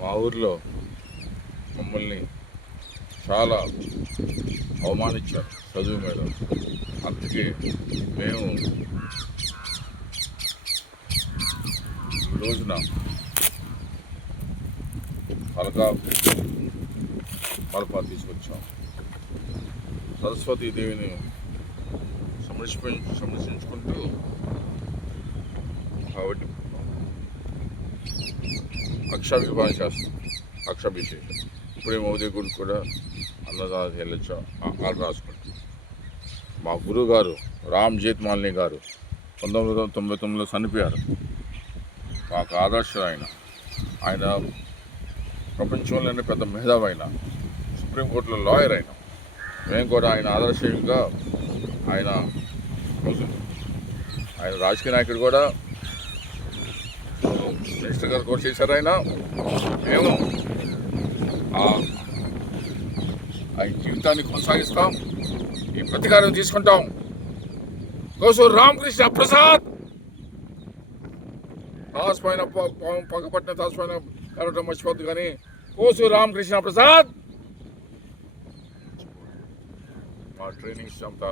మా ఊరిలో మమ్మల్ని చాలా అవమానించారు చదువు మీద. అందుకే మేము ఈ రోజున పలక తీసుకొచ్చాం. సరస్వతీదేవిని సంరక్షించుకుంటూ కాబట్టి అక్షాభిమానం చేస్తాం. అక్షాభిషేకం ఇప్పుడే ఉదయ గుడికి కూడా అన్నదానం వెళ్ళొచ్చాం. ఆర్డర్ రాసుకుంటాం. మా గురువు గారు రామ్ జేత్మాలిని గారు 1999లో చనిపోయారు. మాకు ఆదర్శం ఆయన ప్రపంచంలోనే పెద్ద మేధావి. ఆయన సుప్రీంకోర్టులో లాయర్. మేము కూడా ఆయన ఆదర్శంగా ఆయన రాజకీయ నాయకుడు కూడా, మినిస్టర్ గారు కూడా చేశారు. మేము ఆయన జీవితాన్ని కొనసాగిస్తాం. ఈ ప్రతీకారం తీసుకుంటాం. కోసూరు రామకృష్ణ ప్రసాద్ తాసిపోయిన పక్కపట్టిన తాసిపోయిన కలవటం మర్చిపోద్దు, కానీ కోసూరు రామకృష్ణ ప్రసాద్ మా ట్రైనింగ్ అంత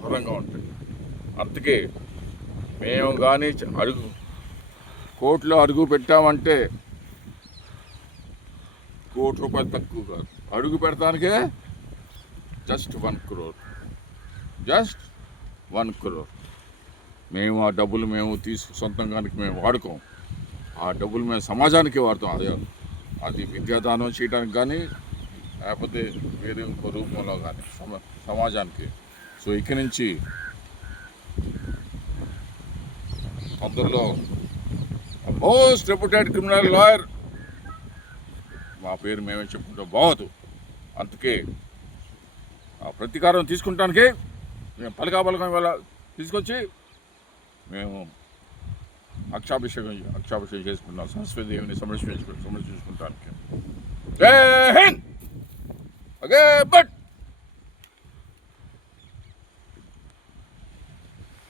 ఘోరంగా ఉంటుంది. అందుకే మేము కానీ కోర్టులో అడుగు పెట్టామంటే ₹1 తక్కువ కాదు. అడుగు పెడతానికే జస్ట్ 1 crore. Just 1 crore. మేము ఆ డబ్బులు సొంతంగానికి మేము వాడుకోం. ఆ డబ్బులు మేము సమాజానికి వాడతాం. అది విద్యాదానం చేయడానికి కానీ, లేకపోతే వేరే ఇంకో రూపంలో కానీ సమాజానికి. సో ఇక్కడి నుంచి తొందరలో మోస్ట్ రెప్యూటెడ్ క్రిమినల్ లాయర్ మా పేరు మేమే చెప్పుకుంటాం బావదు. అందుకే ఆ ప్రతీకారం తీసుకుంటానికి మేము పలకం ఇవాళ తీసుకొచ్చి మేము అక్షాభిషేకం చేసుకుంటాం. సరస్వతి దేవిని సంరక్షించుకుంటానికి. జై హింద్. Okay but